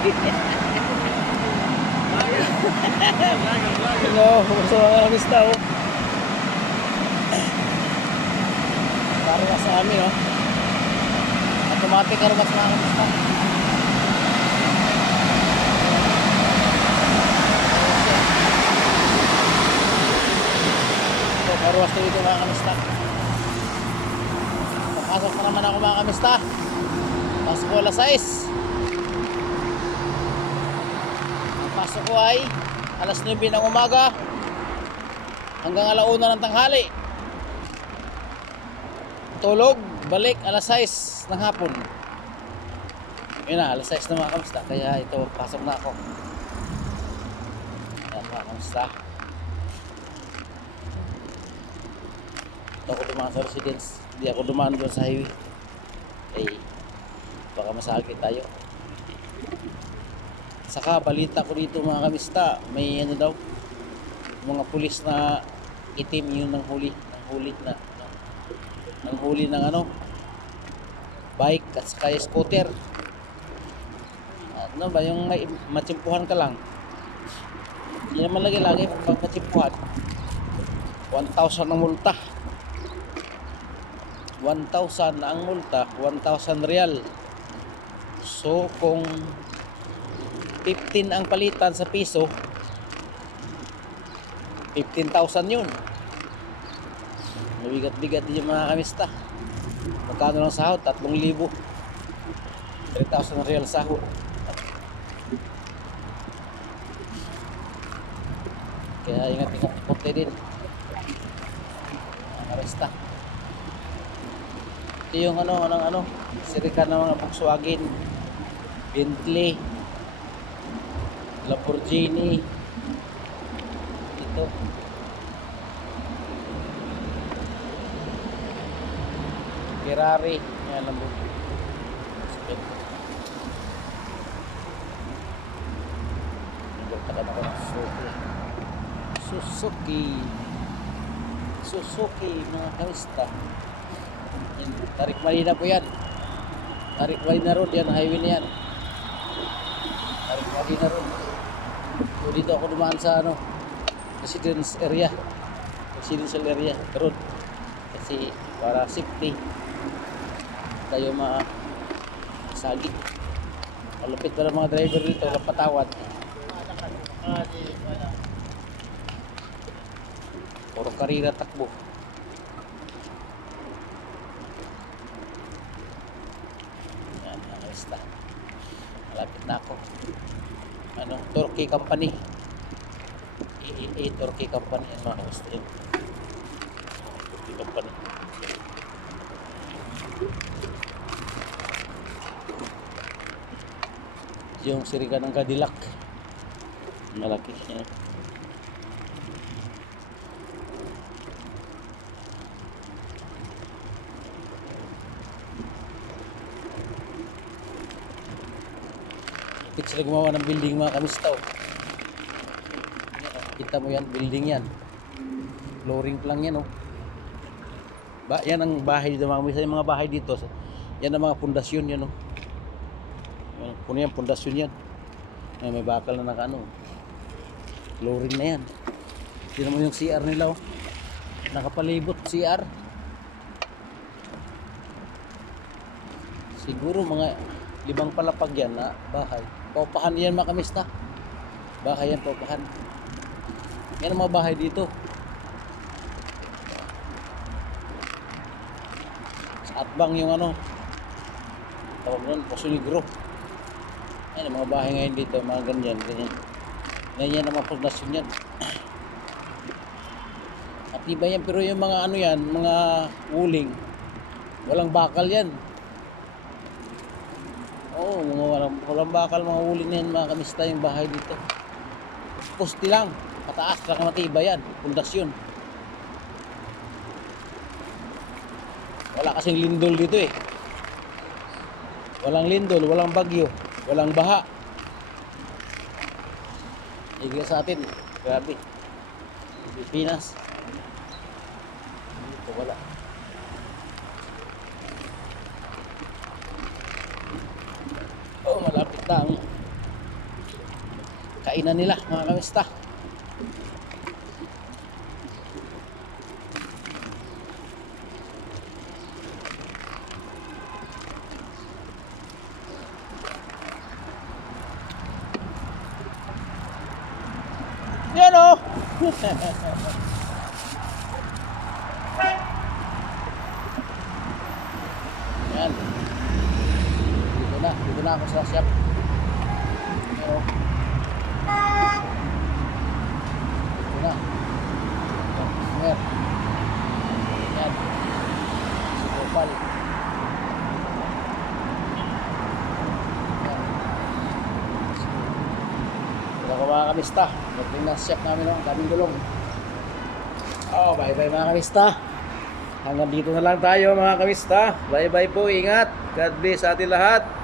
Hello, gusto mga kamista oh. Para sa amin oh. Automatic karwas mga kamista. So, karwas to ito mga kamista. Papasok na naman ako mga kamista. Pasok ko alas 6. Ang pasok ko ay alas 9 ng umaga hanggang alauna ng tanghali. Tulog, balik alas 6 ng hapon. Yun na, alas 6 na mga kamista. Kaya ito, pasok na ako. Yan mga kamista. Ito ako dumaan sa residence. Hindi ako dumaan doon sa highway. Baka masakit tayo. Saka balita ko dito mga kamista, may ano daw, mga pulis na itim yun ng huli ng ano, bike at saka scooter. Ano ba yung may matsimpuhan ka lang? Hindi naman lagi pag matsimpuhan. 1,000 ang multa. 1,000 ang multa, 1,000 real. So kung 15 ang palitan sa piso, 15,000 yun. Mabigat-bigat din yung mga kamista. Magkano lang sahod? 3,000. 3,000 real sahod. Kaya ingat-ingat konti din mga kamista. Ito yung ano, sirikan ng mga Volkswagen, Bentley, Lamborghini. Ito Ferrari. Yan, Lamborghini. Nagultakan ako ng Suzuki mga kamista. Tarik Marina po yan. Tarik Marina Road yan, highway na yan. Tarik Marina Road. So dito ako dumaan sa residential area road. Kasi para safety tayo masagi. Malupit pa ng mga driver dito, walang patawad. Puro karira takbo. Malapit na ako. Turkey company. Turkey company. Yan mga gusto yun. Turkey company. Yung sirigan ng Cadillac. Malaki. Yan. Sila gumawa ng building mga kamista. Kita mo yan, building yan. Flooring lang yan yan ang bahay dito mga kamista. Yung mga bahay dito, yan ang mga pundasyon yan puno yan, pundasyon yan. May bakal na flooring na yan. Tignan mo yung CR nila nakapalibot CR. Siguro mga 5 palapag yan na bahay. Paupahan yan mga kamista. Bahay yan, paupahan. Yan ang mga bahay dito. Sa Atbang yung tawag nun, Poso Negro. Yan ang mga bahay ngayon dito, mga ganyan. Ganyan ang mga pundasyon yan. At iba yan, pero yung mga yan, mga uling, walang bakal yan. Walang bakal, mga uli na yan mga kamista yung bahay dito. Poste lang, pataas, saka matibay yan, pundasyon. Wala kasing lindol dito Walang lindol, walang bagyo, walang baha. Higit sa atin, grabe. Pilipinas. Dito wala. Malapit na ang kainan nila mga kamista. Yan o. Yan. Dito na ako sa shop. Pero, dito na. Yan. Yan. Si Gopal. Yan. Ito ko mga kamista. Dating na shop namin o. Daming gulong. Oh, bye bye mga kamista. Hanggang dito na lang tayo mga kamista. Bye bye po. Ingat. God bless sa atin lahat.